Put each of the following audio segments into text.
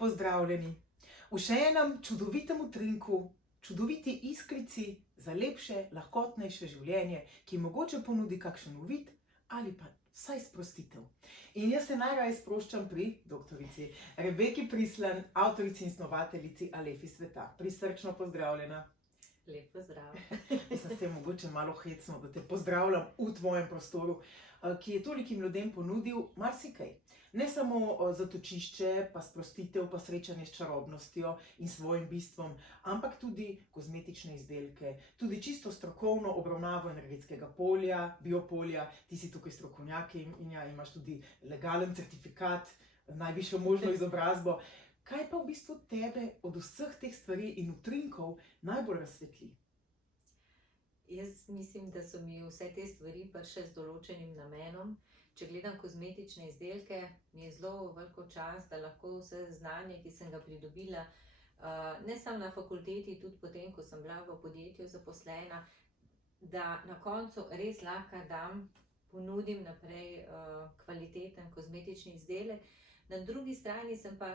Pozdravljeni. V še enem čudovitem utrinku, čudoviti iskrici za lepše, lahkotnejše življenje, ki mogoče ponudi kakšen uvid ali pa vsaj sprostitev. In jaz se najraje sproščam pri doktorici Rebeki Prislan, avtorici in snovateljici Alefi sveta. Prisrčno pozdravljena. Lep pozdrav. Jaz sem se mogoče malo hecno, da te pozdravljam v tvojem prostoru, ki je tolikim ljudem ponudil marsikaj. Ne samo zatočišče, pa sprostitev, pa srečanje s čarobnostjo in svojim bistvom, ampak tudi kozmetične izdelke, tudi čisto strokovno obravnavo energetskega polja, biopolja. Ti si tukaj strokovnjak in ja, imaš tudi legalen certifikat, najvišjo možno izobrazbo. Kaj pa v bistvu tebe od vseh teh stvari in utrinkov najbolj razsvetli? Jaz mislim, da so mi vse te stvari prišle z določenim namenom. Če gledam kozmetične izdelke, mi je zelo veliko čast, da lahko vse znanje, ki sem ga pridobila, ne samo na fakulteti, tudi potem, ko sem bila v podjetju zaposlena, da na koncu res lahko dam, ponudim naprej kvaliteten kozmetični izdelek. Na drugi strani sem pa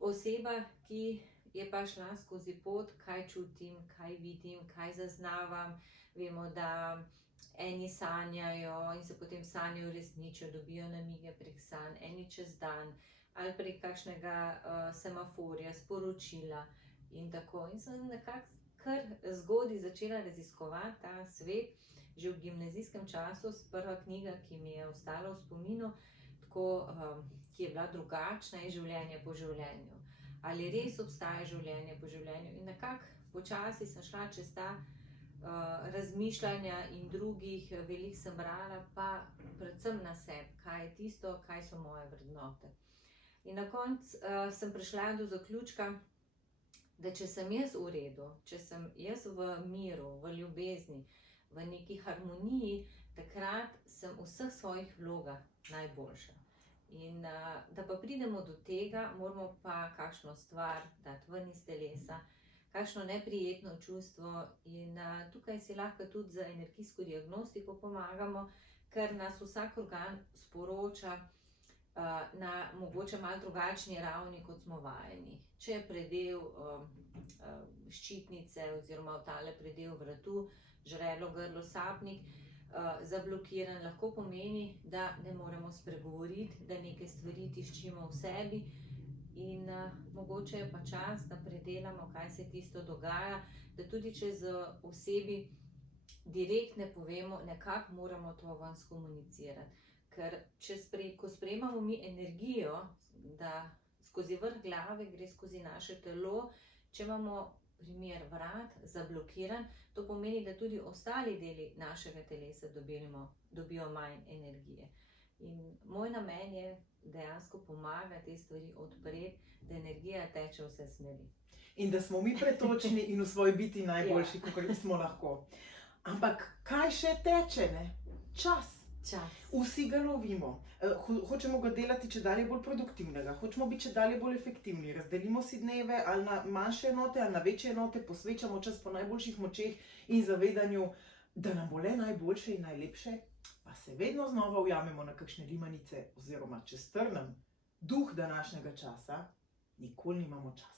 oseba, ki je pa šla skozi pot, kaj čutim, kaj vidim, kaj zaznavam. Vemo, da eni sanjajo in se potem sanje uresničijo, dobijo namige prek sanj, eni čez dan ali prek kakšnega semaforja, sporočila in tako. In sem nekako kar zgodaj začela raziskovati ta svet, že v gimnazijskem času, prva knjiga, ki mi je ostala v spominu, ki je bila drugačna, je Življenje po življenju. Ali res obstaja življenje po življenju? In nekako počasi sem šla čez ta razmišljanja in drugih, veliko sem brala, pa predvsem na sebi, kaj je tisto, kaj so moje vrednote. In na koncu sem prišla do zaključka, da če sem jaz v redu, če sem jaz v miru, v ljubezni, v neki harmoniji, takrat sem v vseh svojih vlogah najboljša. In da pa pridemo do tega, moramo pa kakšno stvar dati ven iz telesa, kakšno neprijetno čustvo, in tukaj si lahko tudi za energijsko diagnostiko pomagamo, ker nas vsak organ sporoča na mogoče malo drugačni ravni, kot smo vajeni. Če je predel ščitnice oziroma tale predel vratu, žrelo, grlo, sapnik, zablokiran, lahko pomeni, da ne moremo spregovoriti, da neke stvari tiščimo v sebi in mogoče je pa čas, da predelamo, kaj se tisto dogaja, da tudi če z osebi direkt ne povemo, nekako moramo to ven skomunicirati. Ker ko sprejemamo mi energijo, da skozi vrh glave gre skozi naše telo, če imamo primer vrat zablokiran, to pomeni, da tudi ostali deli našega telesa dobijo manj energije. In moj namen je dejansko pomagati te stvari odpreti, da energija teče v vse smeri. In da smo mi pretočni in v svoji biti najboljši, kakor smo lahko. Ampak kaj še teče, ne? Čas. Vsi ga lovimo. Hočemo ga delati čedalje bolj produktivnega, hočemo biti čedalje bolj efektivni. Razdelimo si dneve ali na manjše enote ali na večje enote, posvečamo čas po najboljših močeh in zavedanju, da nam bo le najboljše in najlepše, pa se vedno znova ujamemo na kakšne limanice oziroma, če strnem duh današnjega časa, nikoli nimamo časa.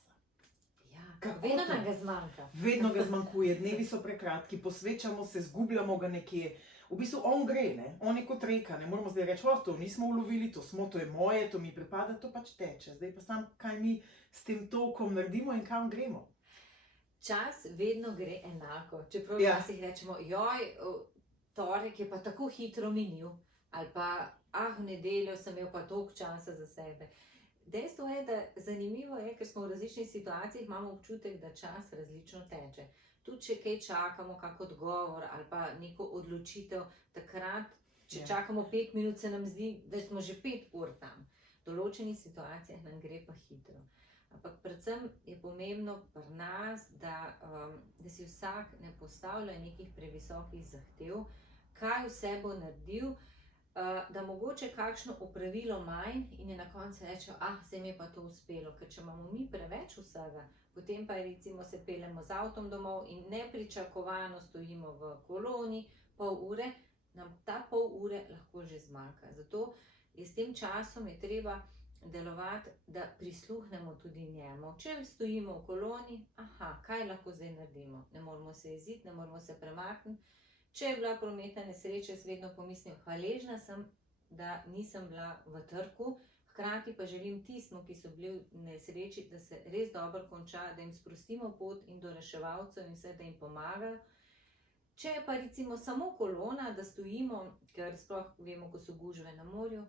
Vedno nam ga zmanjka. Vedno ga zmanjkuje, dnevi so prekratki, posvečamo se, zgubljamo ga nekje. V bistvu on gre, ne? On je kot reka, ne moramo zdaj reči, to nismo ulovili, to je moje, to mi pripada, to pač teče. Zdaj pa sam, kaj mi s tem tokom naredimo in kam gremo? Čas vedno gre enako. Čeprav včasih rečemo, torek je pa tako hitro minil, ali pa, v nedeljo sem imel pa toliko časa za sebe. Dejstvo je, da zanimivo je, ker smo v različnih situacijah, imamo občutek, da čas različno teče. Tudi če kaj čakamo, kak odgovor ali pa neko odločitev, takrat, če čakamo 5 minut, se nam zdi, da smo že 5 ur tam. V določenih situacijah nam gre pa hitro. Ampak predvsem je pomembno pri nas, da si vsak ne postavlja nekih previsokih zahtev, kaj vse bo naredil, da mogoče kakšno opravilo manj in je na koncu reče, zdaj mi je pa to uspelo. Ker če imamo mi preveč vsega, potem pa recimo se peljemo z avtom domov in nepričakovano stojimo v koloni pol ure, nam ta pol ure lahko že zmanjka. Zato je s tem časom je treba delovati, da prisluhnemo tudi njemu. Če stojimo v koloni, kaj lahko zdaj naredimo? Ne moramo se jeziti, ne moramo se premakniti. Če je bila prometna nesreča, jaz vedno pomislim, hvaležna sem, da nisem bila v trku, hkrati pa želim tistim, ki so bili v nesreči, da se res dobro konča, da jim sprostimo pot in do reševalcev in vse, da jim pomagajo. Če je pa recimo samo kolona, da stojimo, ker sploh vemo, ko so gužve na morju,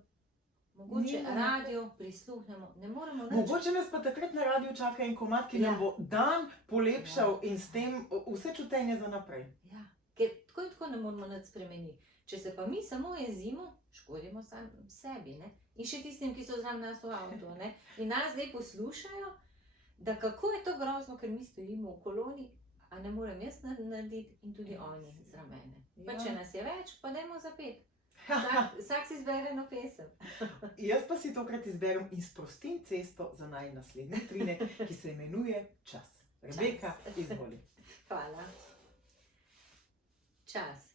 mogoče radio prisluhnemo, ne moremo nič. Mogoče nas pa takrat na radiju čaka en komad, ki nam bo dan polepšal in s tem vse čutenje za naprej. Ja, ker tako in tako ne moramo nič spremeniti. Če se pa mi samo jezimo, škodimo sebi, ne? In še tistim, ki so zraven nas v avtu, ne? In nas zdaj poslušajo, da kako je to grozno, ker mi stojimo v koloni, a ne morem jaz narediti in tudi oni za mene. Pa če nas je več, pa dajmo zapet. Vsak si izbere eno pesem. Jaz pa si tokrat izberem in sprostim cesto za naslednji utrinek, ki se imenuje Čas. Rebeka, izvoli. Hvala. Čas.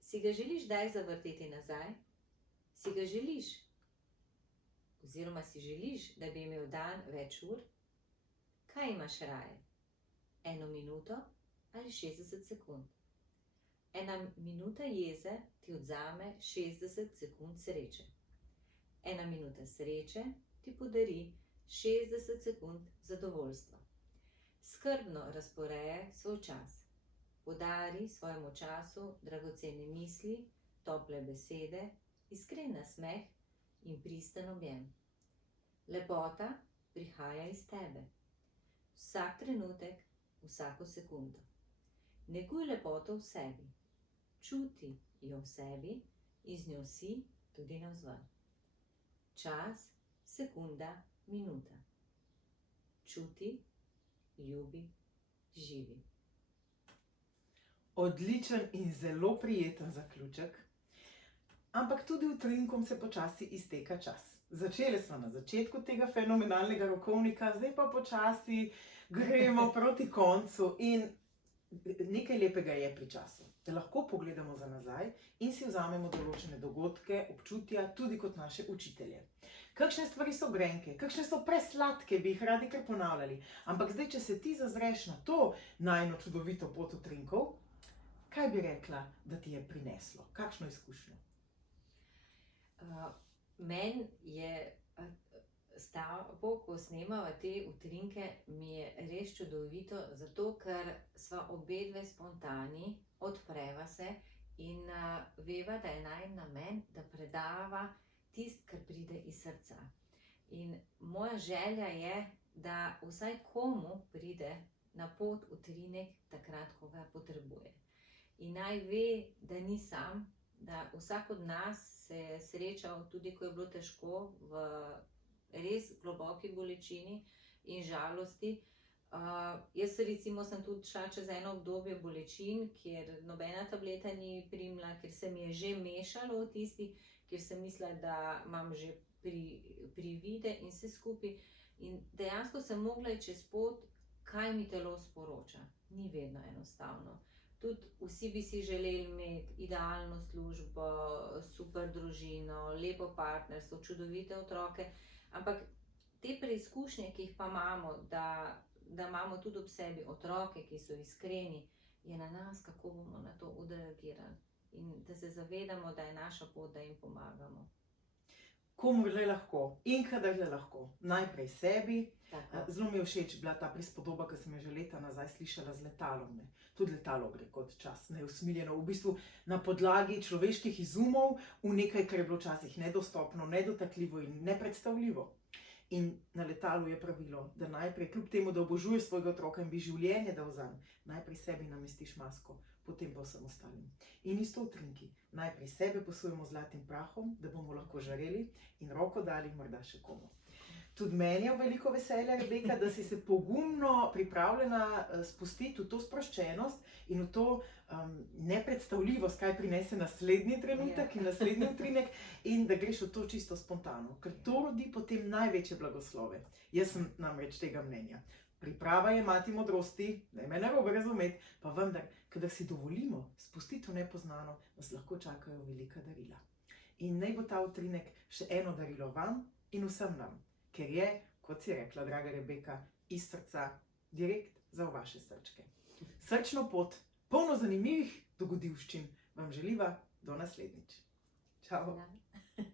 Si ga želiš daj zavrteti nazaj? Si ga želiš? Oziroma si želiš, da bi imel dan več ur? Kaj imaš raje? 1 minuto ali 60 sekund? 1 minuta jeze ti odzame 60 sekund sreče. 1 minuta sreče ti podari 60 sekund zadovoljstva. Skrbno razporejaj svoj čas. Podari svojemu času dragocene misli, tople besede, iskren nasmeh in pristen objem. Lepota prihaja iz tebe. Vsak trenutek, vsako sekundo. Neguj lepoto v sebi. Čuti jo v sebi in z njo si tudi navzven. Čas, sekunda, minuta. Čuti, ljubi, živi. Odličen in zelo prijeten zaključek, ampak tudi utrinkom se počasi izteka čas. Začeli smo na začetku tega fenomenalnega rokovnika, zdaj pa počasi gremo proti koncu in nekaj lepega je pri času. Da lahko pogledamo za nazaj in si vzamemo določene dogodke, občutja, tudi kot naše učitelje. Kakšne stvari so grenke, kakšne so presladke, bi jih radi kar ponavljali. Ampak zdaj, če se ti zazreš na to najino čudovito pot utrinkov, kaj bi rekla, da ti je prineslo? Kakšno izkušnjo? Meni je, ko snemava te utrinke, mi je res čudovito, zato ker sva obedve spontani, odpreva se in veva, da je najin namen, da predava tisto, kar pride iz srca. In moja želja je, da vsaj komu pride na pot utrinek takrat, ko ga potrebuje. In naj ve, da ni sam, da vsak od nas se je srečal, tudi ko je bilo težko, v res globoki bolečini in žalosti. Jaz recimo sem tudi šla čez eno obdobje bolečin, kjer nobena tableta ni primila, ker se mi je že mešalo v tisti, kjer sem mislila, da imam že privide in vse skupaj. In dejansko sem mogla čez pot, kaj mi telo sporoča. Ni vedno enostavno. Tudi vsi bi si želeli imeti idealno službo, super družino, lepo partnerstvo, čudovite otroke, ampak te preizkušnje, ki jih pa imamo, da imamo tudi ob sebi otroke, ki so iskreni, je na nas, kako bomo na to odreagirali. In da se zavedamo, da je naša pot, da jim pomagamo. Komur le lahko in kadar le lahko. Najprej sebi. Zelo mi je všeč bila ta prispodoba, ki sem jo že leta nazaj slišala z letalom. Tudi letalo gre kot čas, neusmiljeno, v bistvu na podlagi človeških izumov v nekaj, kar je bilo včasih nedostopno, nedotakljivo in nepredstavljivo. In na letalu je pravilo, da najprej, kljub temu, da obožuješ svojega otroka in bi življenje dal zanj, najprej sebi namestiš masko, potem pa vsem ostalim. In isto utrinki. Najprej sebe posujemo zlatim prahom, da bomo lahko žareli in roko dali morda še komu. Tudi meni je veliko veselja, Rebeka, da si se pogumno pripravljena spustiti v to sproščenost in v to nepredstavljivost, kaj prinese naslednji trenutek in naslednji utrinek in da greš v to čisto spontano, ker to rodi potem največje blagoslove. Jaz sem namreč tega mnenja. Priprava je mati modrosti, ne me narobe razumeti, pa vendar, kadar si dovolimo spustiti v nepoznano, nas lahko čakajo velika darila. In naj bo ta utrinek še eno darilo vam, in vsem nam, ker je, kot si rekla, draga Rebeka, iz srca direkt za vaše srčke. Srčno pot, polno zanimivih dogodivščin vam želiva do naslednjič. Čau! Ja.